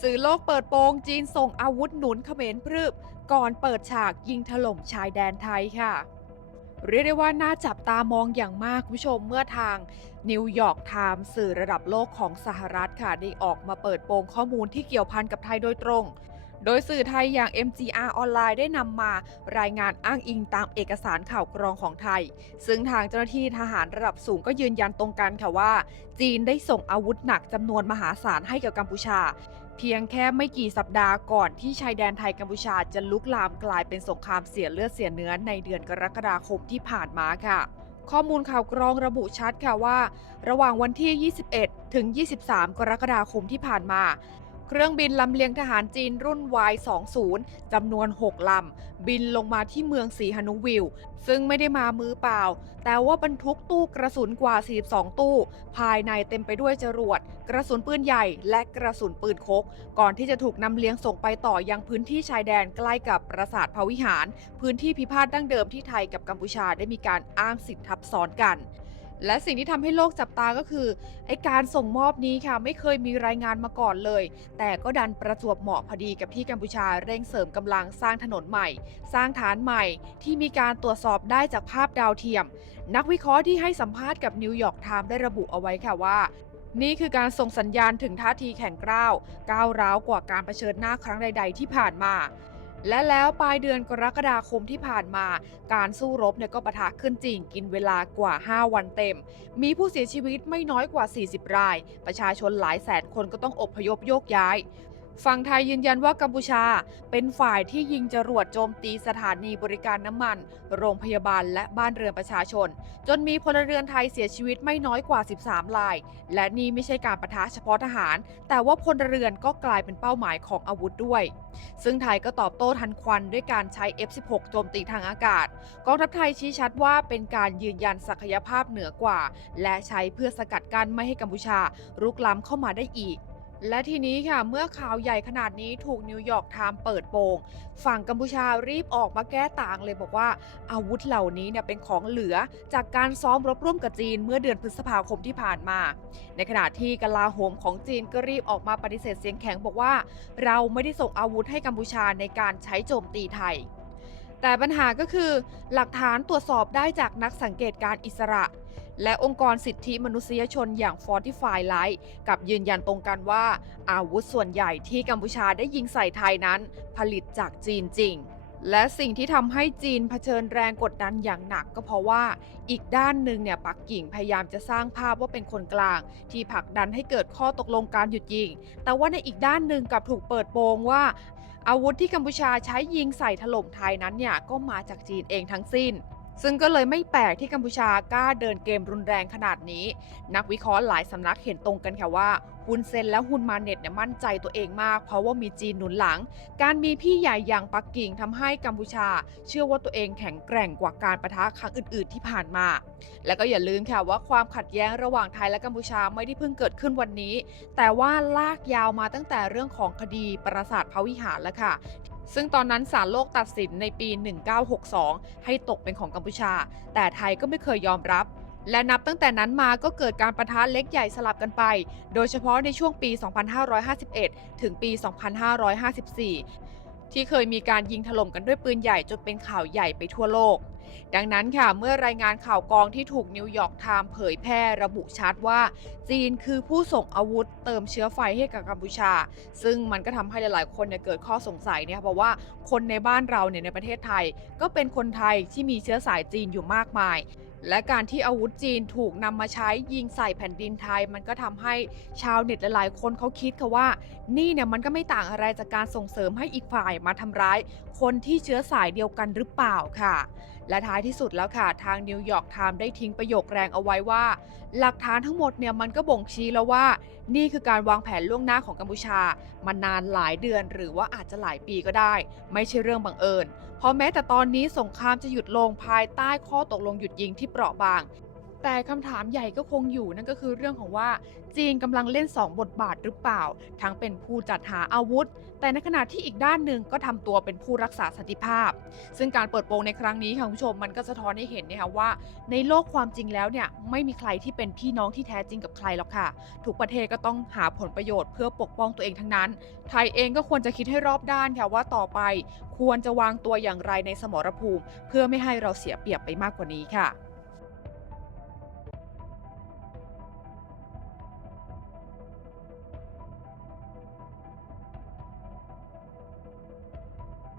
สื่อโลกเปิดโปงจีนส่งอาวุธหนุนเขมรพรึบ ก่อนเปิดฉากยิงถล่มชายแดนไทยค่ะ เรียกได้ว่าน่าจับตามองอย่างมากคุณผู้ชมเมื่อทางนิวยอร์กไทม์สื่อระดับโลกของสหรัฐค่ะได้ออกมาเปิดโปงข้อมูลที่เกี่ยวพันกับไทยโดยตรง โดยสื่อไทยอย่าง MGR ออนไลน์ได้นำมารายงานอ้างอิงตามเอกสารข่าวกรองของไทย ซึ่งทางเจ้าหน้าที่ทหารระดับสูงก็ยืนยันตรงกันค่ะว่า จีนได้ส่งอาวุธหนักจำนวนมหาศาลให้กับกัมพูชา เพียงแค่ไม่กี่สัปดาห์ก่อนที่ชายแดนไทยกัมพูชาจะลุกลามกลายเป็นสงครามเสียเลือดเสียเนื้อในเดือนกรกฎาคมที่ผ่านมาค่ะข้อมูลข่าวกรองระบุชัดค่ะว่า ระหว่างวันที่ 21 ถึง 23 กรกฎาคมที่ผ่านมา เครื่องบินลำเลียงทหารจีนรุ่น Y20 จำนวน 6 ลำ บินลงมาที่เมืองสีฮานุวิล ซึ่งไม่ได้มามือเปล่า แต่ว่าบรรทุกตู้กระสุนกว่า 42 ตู้ ภายในเต็มไปด้วยจรวด กระสุนปืนใหญ่ และกระสุนปืนคก ก่อนที่จะถูกนำเลี้ยงส่งไปต่อยังพื้นที่ชายแดนใกล้กับปราสาทพระวิหาร พื้นที่พิพาทดั้งเดิมที่ไทยกับกัมพูชาได้มีการอ้างสิทธิทับซ้อนกัน และสิ่งที่ทำให้โลกจับตาก็คือไอการส่งมอบนี้ค่ะไม่เคยมีรายงานมาก่อนเลย แต่ก็ดันประจวบเหมาะพอดีกับที่กัมพูชาเร่งเสริมกำลังสร้างถนนใหม่ สร้างฐานใหม่ที่มีการตรวจสอบได้จากภาพดาวเทียม นักวิเคราะห์ที่ให้สัมภาษณ์กับนิวยอร์กไทม์ได้ระบุเอาไว้ค่ะว่านี่คือการส่งสัญญาณถึงท่าทีแข็งกร้าว ก้าวร้าวกว่าการเผชิญหน้าครั้งใด ๆ ที่ผ่านมา และแล้วปลายเดือนกรกฎาคมที่ผ่านมา การสู้รบเนี่ยก็ปะทะขึ้นจริงกินเวลากว่า 5 วันเต็ม มีผู้เสียชีวิตไม่น้อยกว่า 40 ราย ประชาชนหลายแสนคนก็ต้องอบพยพโยกย้าย ฝั่งไทยยืนยันว่ากัมพูชาเป็นฝ่ายที่ยิงจรวดโจมตีสถานีบริการน้ำมัน โรงพยาบาลและบ้านเรือนประชาชน จนมีพลเรือนไทยเสียชีวิตไม่น้อยกว่า 13ราย และนี่ไม่ใช่การประทะเฉพาะทหาร แต่ว่าพลเรือนก็กลายเป็นเป้าหมายของอาวุธด้วย ซึ่งไทยก็ตอบโต้ทันควันด้วยการใช้ F-16 โจมตีทางอากาศกองทัพไทยชี้ชัดว่าเป็นการยืนยันศักยภาพเหนือกว่า และใช้เพื่อสกัดกั้นไม่ให้กัมพูชารุกล้ำเข้ามาได้อีก และทีนี้ค่ะเมื่อข่าวใหญ่ขนาดนี้ถูกนิวยอร์กไทม์เปิดโปงฝั่งกัมพูชารีบออกมาแก้ต่างเลยบอกว่า อาวุธเหล่านี้เนี่ยเป็นของเหลือจากการซ้อมรบร่วมกับจีนเมื่อเดือนพฤษภาคมที่ผ่านมา ในขณะที่กลาโหมของจีนก็รีบออกมาปฏิเสธเสียงแข็งบอกว่า เราไม่ได้ส่งอาวุธให้กัมพูชาในการใช้โจมตีไทย แต่ปัญหาก็คือหลักฐานตรวจสอบได้จากนักสังเกตการอิสระ และองค์กรสิทธิมนุษยชนอย่าง Fortify Light กับยืนยันตรงกันว่า อาวุธส่วนใหญ่ที่กัมพูชาได้ยิงใส่ไทยนั้น ผลิตจากจีนจริง และสิ่งที่ทำให้จีนเผชิญแรงกดดันอย่างหนักก็เพราะว่า อีกด้านหนึ่งเนี่ยปักกิ่งพยายามจะสร้างภาพว่าเป็นคนกลาง ที่ผลักดันให้เกิดข้อตกลงการหยุดยิง แต่ว่าในอีกด้านหนึ่งกลับถูกเปิดโปงว่า อาวุธที่กัมพูชาใช้ยิงใส่ถล่มไทยนั้นเนี่ยก็มาจากจีนเองทั้งสิ้น ซึ่งก็เลยไม่แปลกที่กัมพูชากล้าเดินเกมรุนแรงขนาดนี้ นักวิเคราะห์หลายสำนักเห็นตรงกันค่ะว่าฮุนเซนและฮุนมาเน็ตเนี่ยมั่นใจตัวเองมาก เพราะว่ามีจีนหนุนหลัง การมีพี่ใหญ่อย่างปักกิ่งทำให้กัมพูชา เชื่อว่าตัวเองแข็งแกร่งกว่าการประทะครั้งอื่น ๆ ที่ผ่านมา แล้วก็อย่าลืมค่ะว่าความขัดแย้งระหว่างไทยและกัมพูชาไม่ได้เพิ่งเกิดขึ้นวันนี้ แต่ว่าลากยาวมาตั้งแต่เรื่องของคดีปราสาทพระวิหารแล้วค่ะ ซึ่งตอนนั้นศาลโลกตัดสินในปี 1962 ให้ตกเป็นของกัมพูชา แต่ไทยก็ไม่เคยยอมรับ และนับตั้งแต่นั้นมาก็เกิดการประทะเล็กใหญ่สลับกันไป โดยเฉพาะในช่วงปี 2551 ถึงปี 2554 ที่เคยมีการยิงถล่มกันด้วยปืนใหญ่จนเป็นข่าวใหญ่ไปทั่วโลก ดังนั้นค่ะเมื่อรายงานข่าวกองที่ถูกนิวยอร์กไทม์เผยแพร่ระบุชัดว่า จีนคือผู้ส่งอาวุธเติมเชื้อไฟให้กับกัมพูชา ซึ่งมันก็ทำให้หลาย ๆ คนเนี่ยเกิดข้อสงสัยเนี่ยเพราะว่าคนในบ้านเราเนี่ยในประเทศไทย ก็เป็นคนไทยที่มีเชื้อสายจีนอยู่มากมายและการที่อาวุธจีนถูกนำมาใช้ยิงใส่แผ่นดินไทย มันก็ทำให้ชาวเน็ตหลายๆ คนเขาคิดค่ะว่า นี่เนี่ยมันก็ไม่ต่างอะไรจากการส่งเสริมให้อีกฝ่ายมาทำร้าย คนที่เชื้อสายเดียวกันหรือเปล่าค่ะ และท้ายที่สุดแล้วค่ะทางนิวยอร์กไทม์ได้ทิ้งประโยคแรงเอาไว้ว่า หลักฐานทั้งหมดเนี่ยมันก็บ่งชี้แล้วว่า นี่คือการวางแผนล่วงหน้าของกัมพูชามานานหลายเดือน หรือว่าอาจจะหลายปีก็ได้ ไม่ใช่เรื่องบังเอิญเพราะแม้แต่ตอนนี้สงครามจะหยุดลงภายใต้ข้อตกลงหยุดยิงที่เปราะบาง แต่คำถามใหญ่ก็คงอยู่นั่นก็คือเรื่องของว่าจีนกำลังเล่น 2 บทบาทหรือเปล่า ทั้งเป็นผู้จัดหาอาวุธ แต่ในขณะที่อีกด้านหนึ่งก็ทำตัวเป็นผู้รักษาสันติภาพ ซึ่งการเปิดโปงในครั้งนี้ค่ะคุณผู้ชมมันก็สะท้อนให้เห็นนะคะว่า ในโลกความจริงแล้วเนี่ยไม่มีใครที่เป็นพี่น้องที่แท้จริงกับใครหรอกค่ะทุกประเทศก็ต้องหาผลประโยชน์เพื่อปกป้องตัวเองทั้งนั้น ไทยเองก็ควรจะคิดให้รอบด้านค่ะว่าต่อไป ควรจะวางตัวอย่างไรในสมรภูมิ เพื่อไม่ให้เราเสียเปรียบไปมากกว่านี้ค่ะ